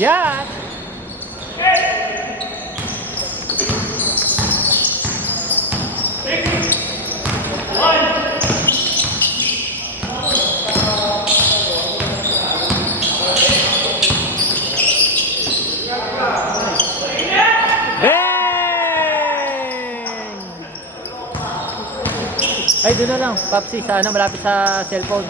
Yan! Ay, doon na lang. Papsi, sa ano, malapit sa cellphone.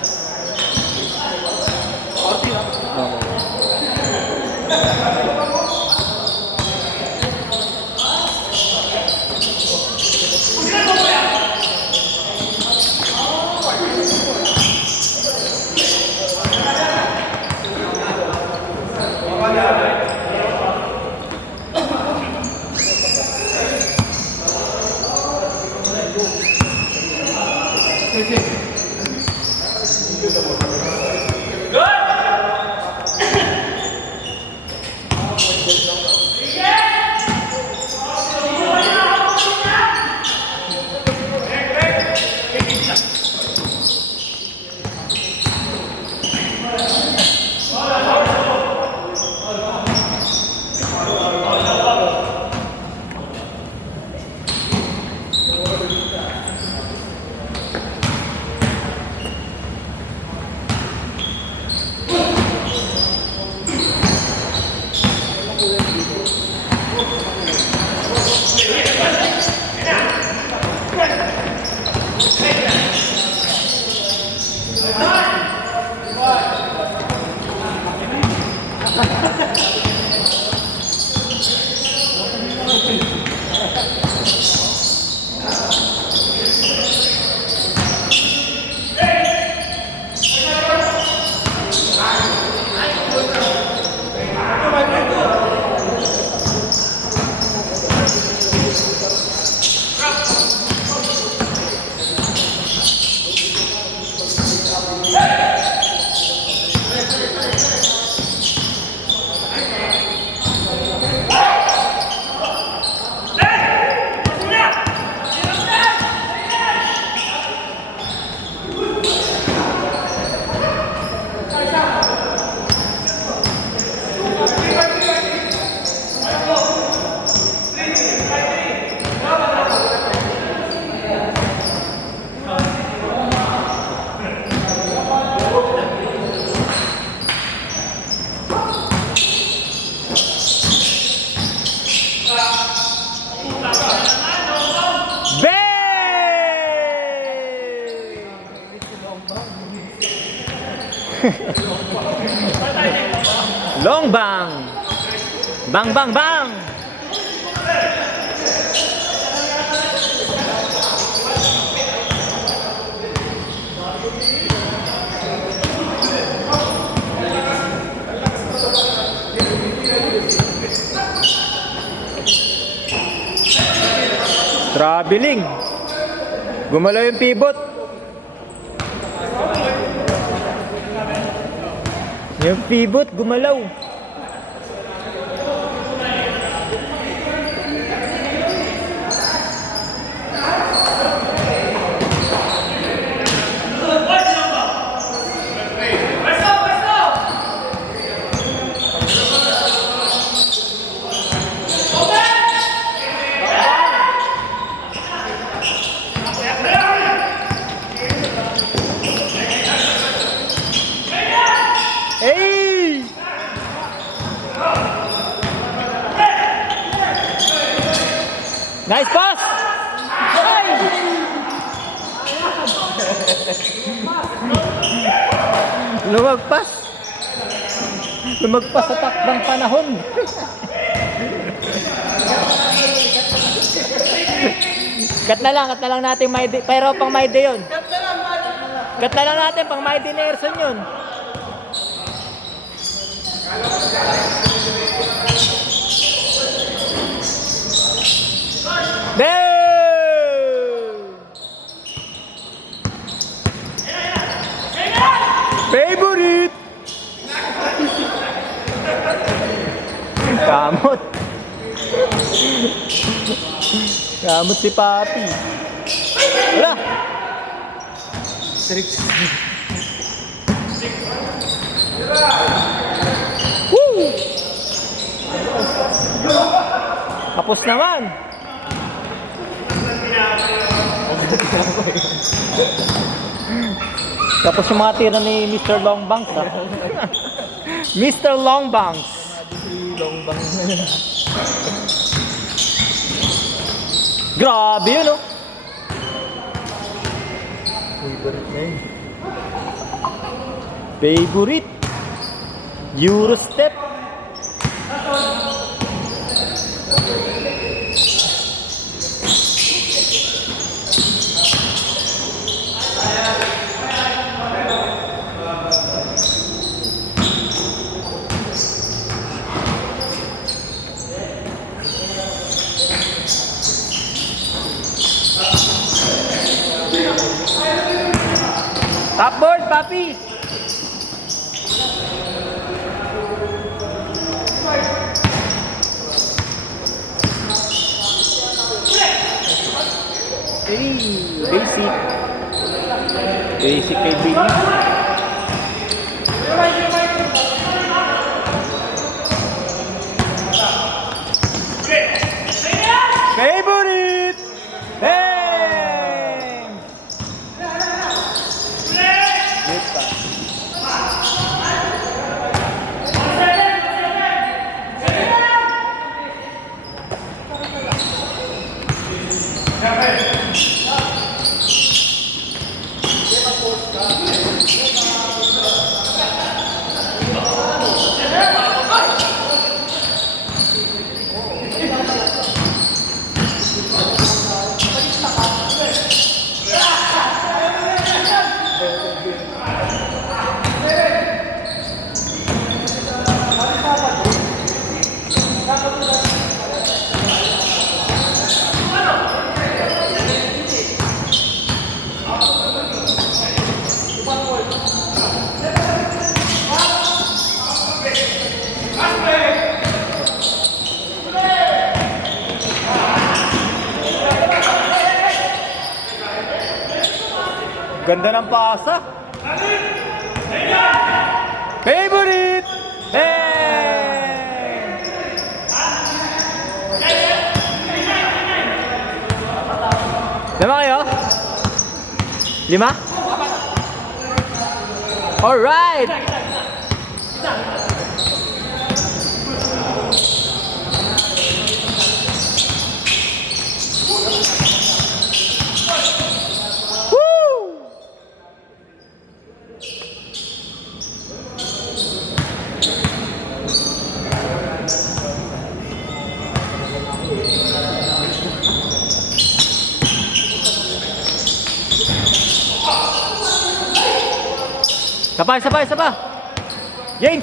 Long bang! Bang bang bang! Traveling! Gumalaw yung pivot. Yung pivot gumalaw. Hey! Nice pass! Ay! Lumagpas! Lumagpas sa takbang panahon! Cut na lang natin pero pang Maide yun. Cut na lang natin pang Maide na Erson yun. Favorite! Kamot! Kamot si Papi. Wala! Woo! Tapos naman. Tapos yung mga tira ni Mr. Longbangs, ha? Mr. Longbangs. Grabe yun, oh. Favorite na yun. Favorite. Eurostep. Top board, papi. Hey, basic. Basic kay Billy. Favorite. Bang! Good pass. Ganda ng pasa. Favorite. Hey! Lima kayo? Lima? Alright! Sabay. James!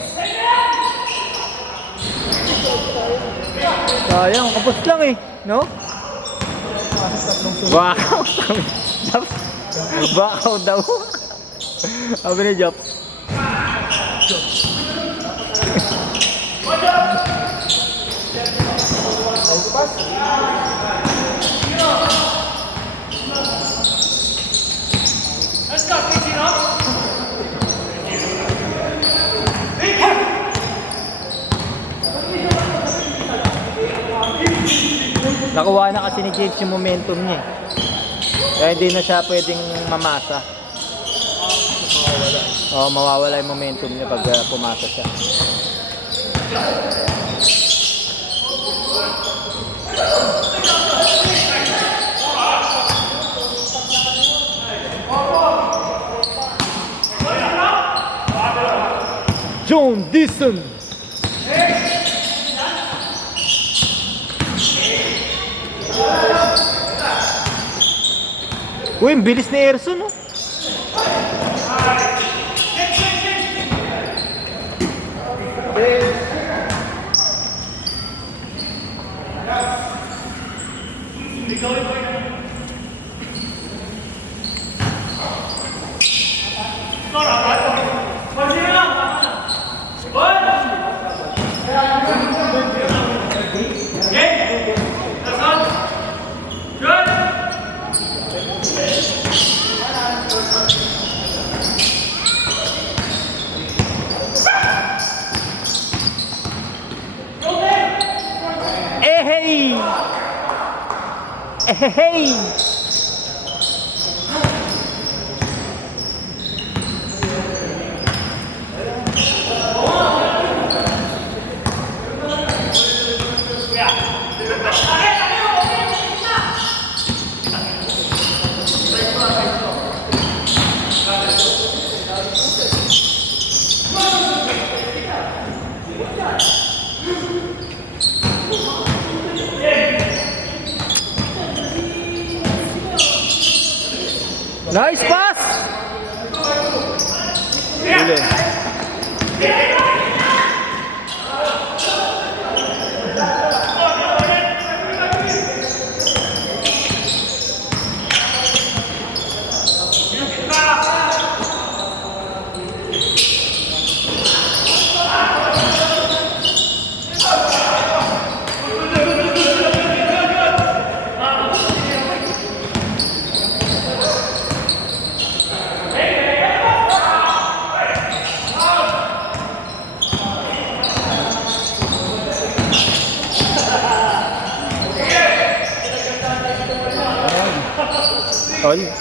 Sayang, kapos lang eh, no? Wow! Bakaw daw. Sabi ni Jops. Nakuha na kasi ni James yung momentum niya eh. Kaya hindi na siya pwedeng mamasa. Mawawala yung momentum niya pag pumasa siya. John Dixon. Uy, ang bilis ni Erson, no? Hey! Hey! Nice pass! Huli.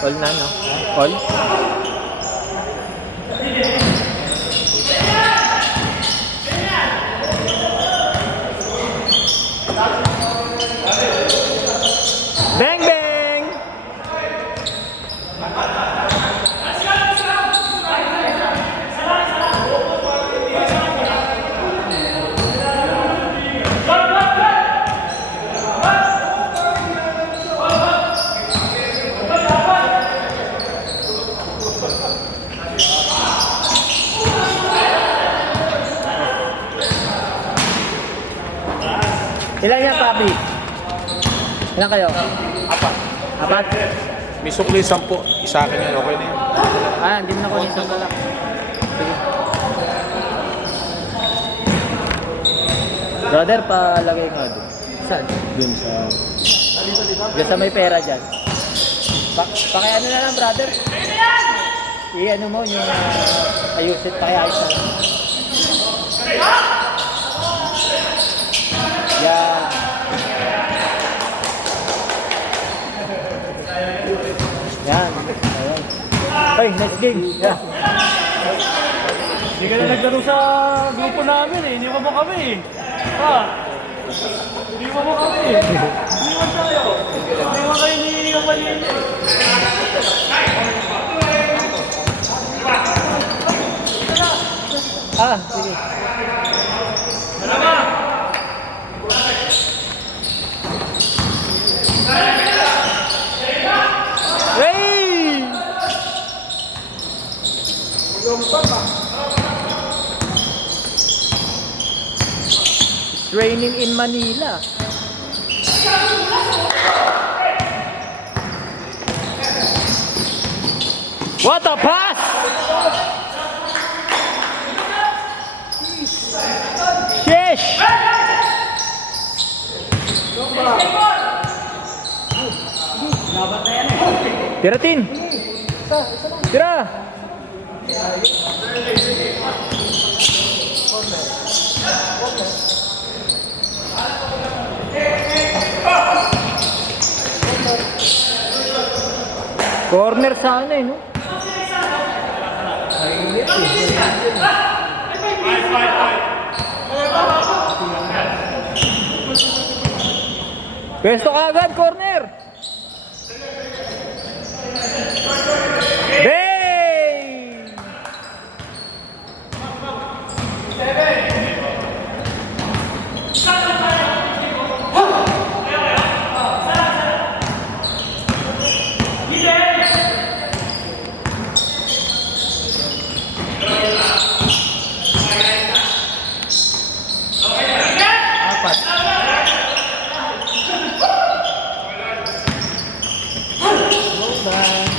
All na, no? All? Bang, bang! Ilan yan, papi? Ilan kayo? Apat. Apat? May sukli 10. Isa akin yan. Okay na yan. Ah, hindi mo na kunin isang lang. Sige. Brother, palagay nga doon. Saan? Doon sa... Diyan sa may pera dyan. Pakiano na lang, brother. I-ano mo yung ayusin, pakiayos na lang. Yeah. Yan. Ayan. Ay, next game. Yeah. Hindi ka na naglaro sa grupo namin eh. Iniwan mo kami eh. Ha? Iniwan mo kami eh. Iniwan tayo. Iniwan kayo ni Kamalin eh. Ah, sige. Ano ba? Hey! It's raining in Manila. What a pass! Sheesh! Tira, Tin! Tira! Corner sana eh, no? Pwesto ka agad, corner! Bang!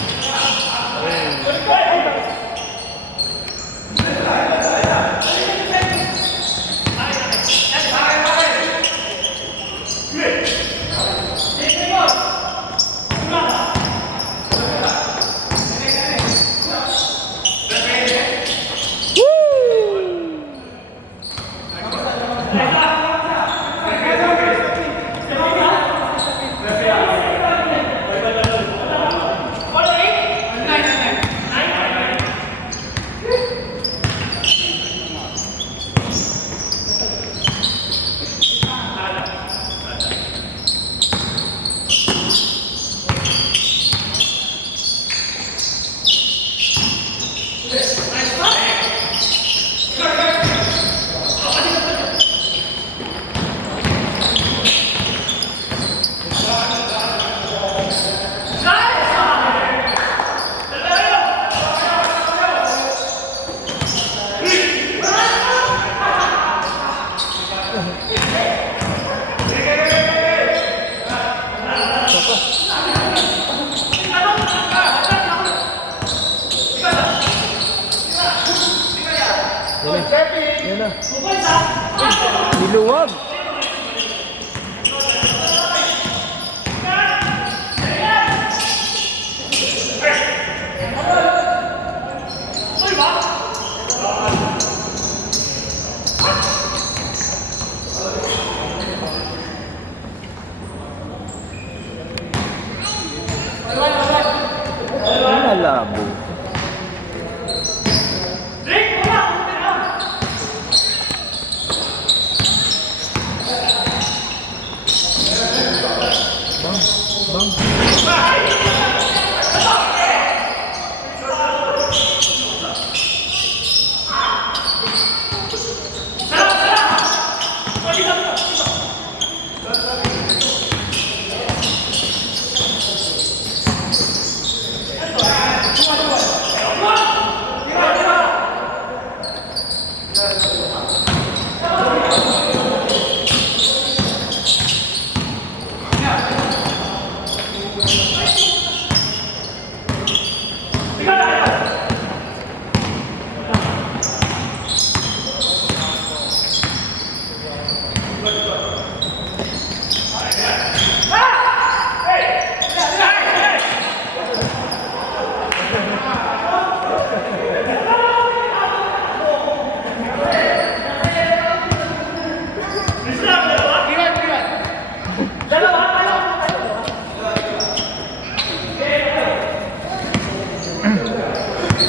na. Niluwag. Malabo.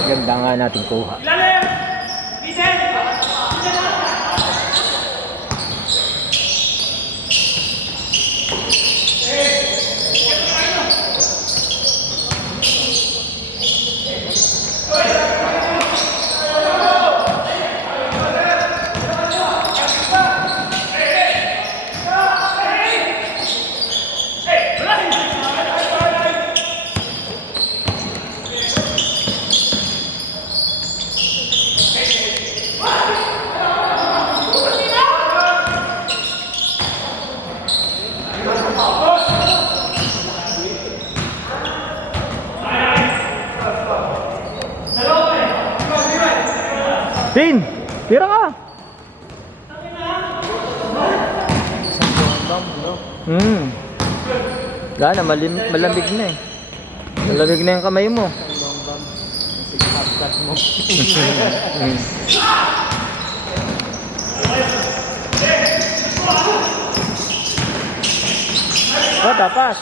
Ganda nga natin kuha. Tin! Tira ka! Gana, malamig na eh. Malamig na yung kamay mo. Oh, tapas!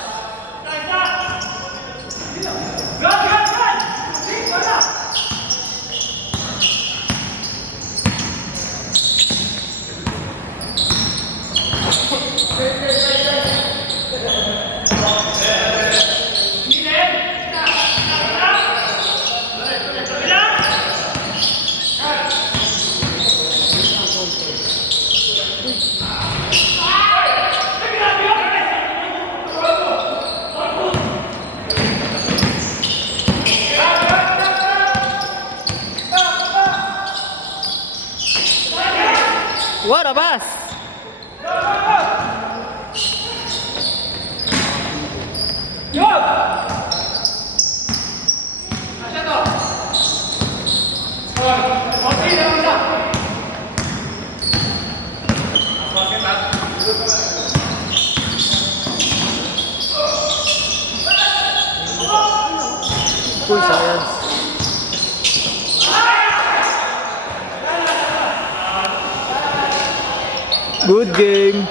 What a bus! Uy, science. Good game.